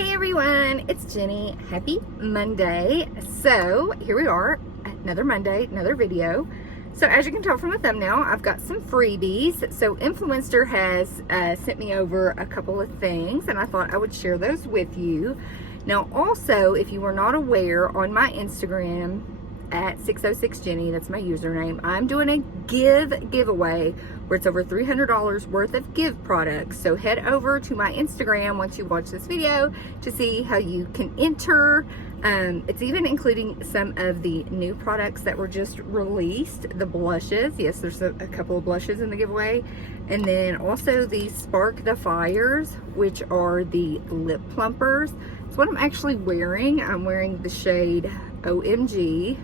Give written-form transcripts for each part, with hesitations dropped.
Hey everyone, it's Jenny. Happy Monday. So here we are, another Monday, another video. So as you can tell from the thumbnail, I've got some freebies. So Influenster has sent me over a couple of things and I thought I would share those with you. Now also, if you were not aware, on my Instagram at 606Jenny, that's my username, I'm doing a giveaway where it's over $300 worth of give products. So head over to my Instagram once you watch this video to see how you can enter. It's even including some of the new products that were just released, the blushes. Yes, there's a couple of blushes in the giveaway. And then also the Spark the Fires, which are the lip plumpers. It's what I'm actually wearing. I'm wearing the shade OMG.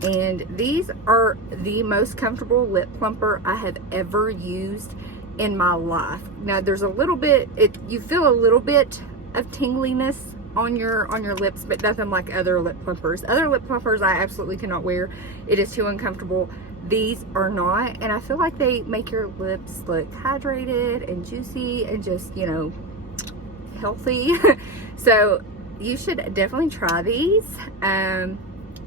And these are the most comfortable lip plumper I have ever used in my life. Now there's a little bit, you feel a little bit of tingliness on your lips, but nothing like other lip plumpers. Other lip plumpers I absolutely cannot wear. It is too uncomfortable. These are not, and I feel like they make your lips look hydrated and juicy and just, you know, healthy. So you should definitely try these.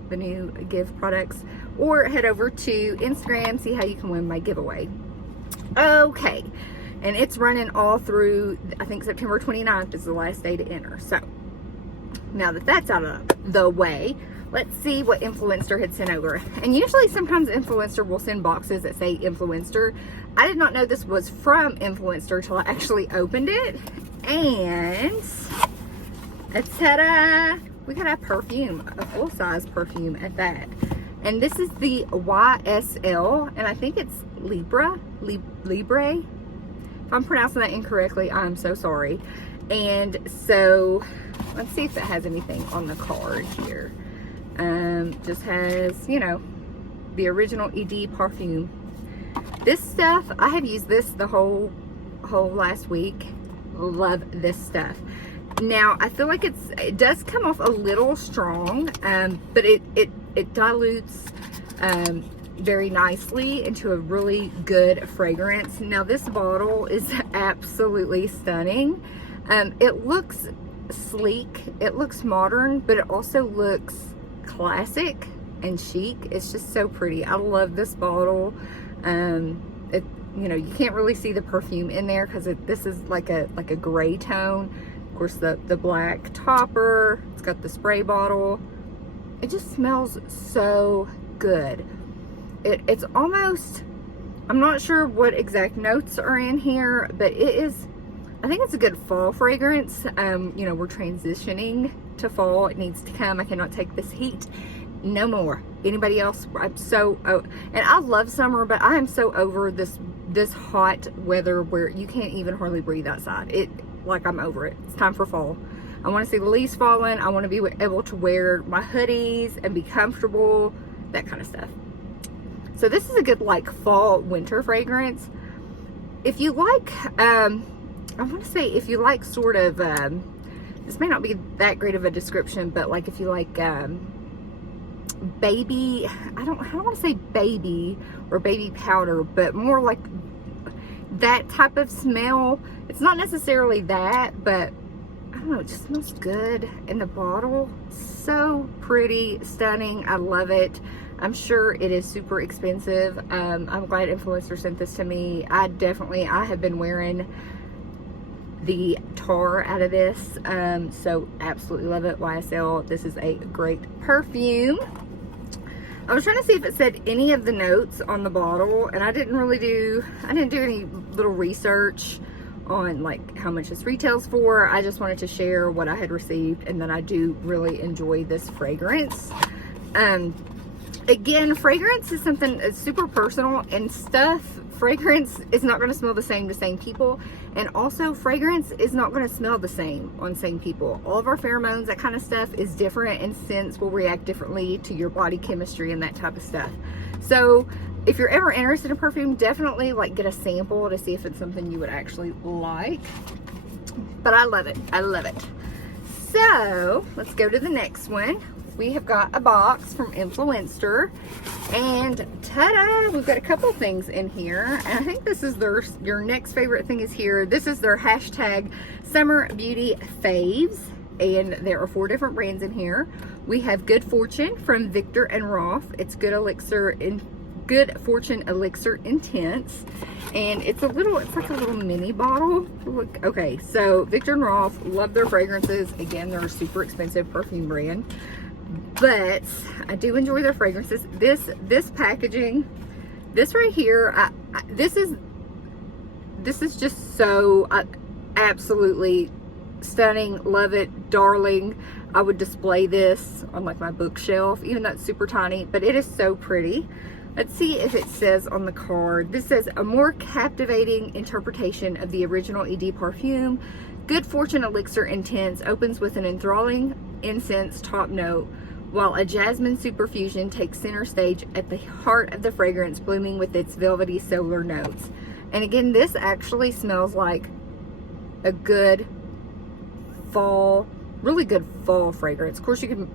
The new give products, or head over to Instagram, see how you can win my giveaway. Okay, and it's running all through, I think September 29th is the last day to enter. So now that that's out of the way, let's see what Influencer had sent over. And usually sometimes Influencer will send boxes that say Influencer. I did not know this was from Influencer till I actually opened it. And ta-da! We got a perfume, a full-size perfume at that. And this is the YSL, and I think it's Libre. If I'm pronouncing that incorrectly, I'm so sorry. And so, let's see if it has anything on the card here. Just has, you know, the original ED perfume. This stuff, I have used this the whole last week. Love this stuff. Now, I feel like it does come off a little strong, but it dilutes very nicely into a really good fragrance. Now, this bottle is absolutely stunning. It looks sleek, it looks modern, but it also looks classic and chic. It's just so pretty. I love this bottle. You know, you can't really see the perfume in there because this is like a gray tone. Of course, the black topper, it's got the spray bottle. It just smells so good. It's almost, I'm not sure what exact notes are in here, but it is, I think it's a good fall fragrance. You know, we're transitioning to fall. It needs to come. I cannot take this heat no more. Anybody else? I'm so, and I love summer, but I am so over this hot weather where you can't even hardly breathe outside. Like, I'm over it. It's time for fall. I want to see the leaves falling. I want to be able to wear my hoodies and be comfortable, that kind of stuff. So this is a good like fall winter fragrance. If you like, I want to say if you like sort of, this may not be that great of a description, but like if you like baby, I don't want to say baby or baby powder, but more like that type of smell. It's not necessarily that, but I don't know, it just smells good in the bottle. So pretty, stunning. I love it. I'm sure it is super expensive. I'm glad Influencer sent this to me. I have been wearing the tar out of this, so absolutely love it. YSL, this is a great perfume. I was trying to see if it said any of the notes on the bottle, and I didn't do any little research on like how much this retails for. I just wanted to share what I had received, and that I do really enjoy this fragrance. Again, fragrance is something that's super personal, and fragrance is not going to smell the same to same people, and also fragrance is not going to smell the same on same people. All of our pheromones, that kind of stuff, is different, and scents will react differently to your body chemistry and that type of stuff. So if you're ever interested in perfume, definitely like get a sample to see if it's something you would actually like. But I love it. I love it. So let's go to the next one. we have got a box from Influenster, and ta-da, we've got a couple things in here, and I think this is your next favorite thing is here. This is their hashtag Summer Beauty Faves, and there are 4 different brands in here. We have Good Fortune from Viktor and Rolf. It's Good Fortune Elixir Intense, and it's like a little mini bottle. Look, okay, so Viktor and Rolf, love their fragrances. Again, they're a super expensive perfume brand, but I do enjoy their fragrances. This packaging, this right here, this is just so absolutely stunning. Love it, darling. I would display this on like my bookshelf, even though it's super tiny, but it is so pretty. Let's see if it says on the card. This says, a more captivating interpretation of the original ED perfume. Good Fortune Elixir Intense opens with an enthralling incense top note, while a jasmine superfusion takes center stage at the heart of the fragrance, blooming with its velvety solar notes. And again, this actually smells like a good fall, really good fall fragrance. Of course, you can,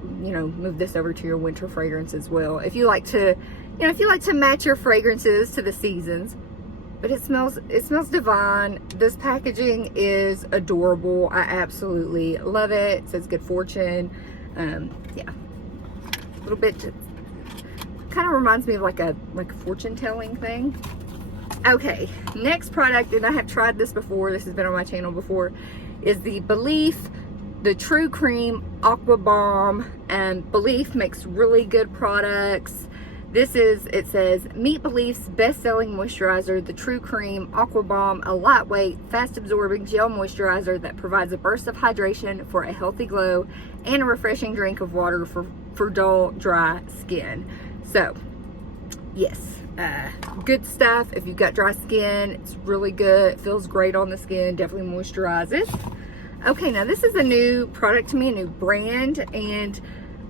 move this over to your winter fragrance as well, if you like to, if you like to match your fragrances to the seasons. But it smells divine. This packaging is adorable. I absolutely love it. It says Good Fortune. Yeah, a little bit, kind of reminds me of like a fortune telling thing. Okay, next product, and I have tried this before, this has been on my channel before, is the Belief, the True Cream Aqua Bomb. And Belief makes really good products. It says, meet Belief's best-selling moisturizer, the True Cream Aqua Bomb, a lightweight, fast-absorbing gel moisturizer that provides a burst of hydration for a healthy glow and a refreshing drink of water for dull, dry skin. So, yes, good stuff. If you've got dry skin, it's really good. It feels great on the skin, definitely moisturizes. Okay, now this is a new product to me, a new brand, and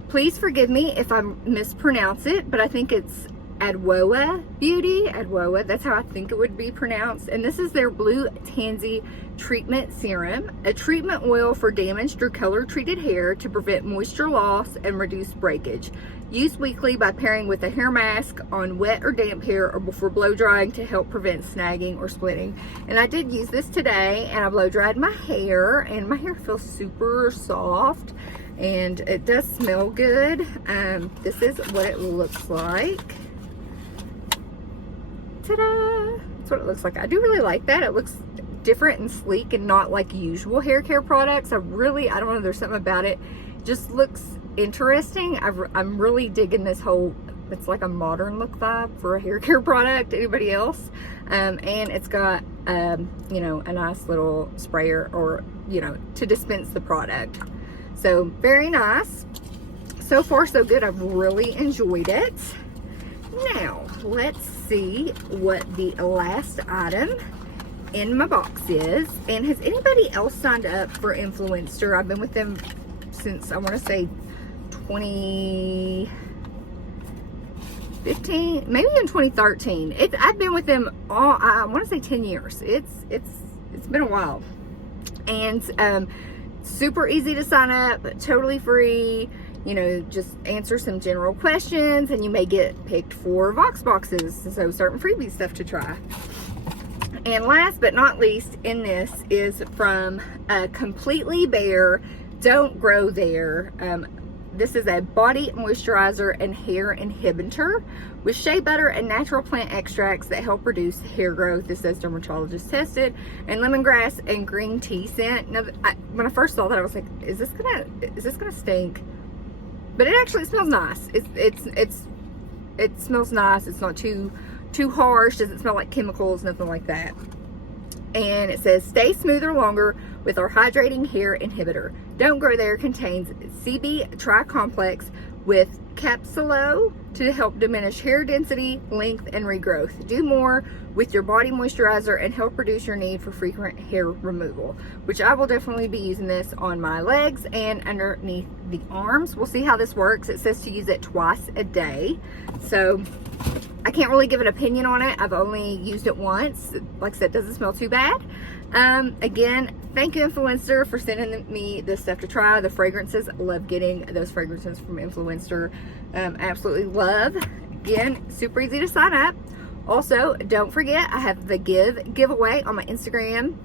please forgive me if I mispronounce it, but I think it's Adwoa Beauty. Adwoa, that's how I think it would be pronounced. And this is their Blue Tansy Treatment Serum, a treatment oil for damaged or color-treated hair to prevent moisture loss and reduce breakage. Used weekly by pairing with a hair mask on wet or damp hair or before blow drying to help prevent snagging or splitting. And I did use this today, and I blow dried my hair, and my hair feels super soft. And it does smell good. This is what it looks like. Ta-da! That's what it looks like. I do really like that. It looks different and sleek and not like usual hair care products. I don't know, there's something about it. Just looks interesting. I'm really digging this whole, it's like a modern look vibe for a hair care product. Anybody else? And it's got, a nice little sprayer or, to dispense the product. So very nice. So far so good. I've really enjoyed it. Now let's see what the last item in my box is. And has anybody else signed up for Influenster? I've been with them since, I want to say 2015, maybe even 2013. I've been with them all, I want to say 10 years. It's been a while. And super easy to sign up, totally free. Just answer some general questions and you may get picked for Vox boxes, so certain freebie stuff to try. And last but not least in this is from Completely Bare, Don't Grow There. This is a body moisturizer and hair inhibitor with shea butter and natural plant extracts that help reduce hair growth. This says dermatologist tested, and lemongrass and green tea scent. Now, when I first saw that, I was like, is this gonna stink? But it actually smells nice. It smells nice. It's not too harsh. Doesn't smell like chemicals, nothing like that. And it says, stay smoother longer with our hydrating hair inhibitor. Don't Grow There contains CB Tri-Complex with Capsulo to help diminish hair density, length, and regrowth. Do more with your body moisturizer and help reduce your need for frequent hair removal, which I will definitely be using this on my legs and underneath the arms. We'll see how this works. It says to use it twice a day. So I can't really give an opinion on it. I've only used it once. Like I said, it doesn't smell too bad. Again, thank you, Influenster, for sending me this stuff to try. The fragrances, love getting those fragrances from Influenster. Absolutely love. Again, super easy to sign up. Also, don't forget, I have the giveaway on my Instagram.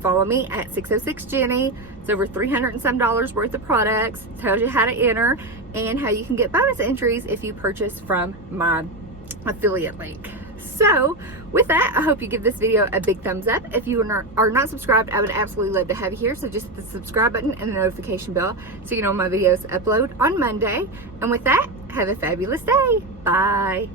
Follow me at 606 Jenny. It's over $300 and some worth of products. It tells you how to enter and how you can get bonus entries if you purchase from my affiliate link. So with that, I hope you give this video a big thumbs up. If you are not subscribed, I would absolutely love to have you here. So just hit the subscribe button and the notification bell so you know my videos upload on Monday. And with that, have a fabulous day. Bye.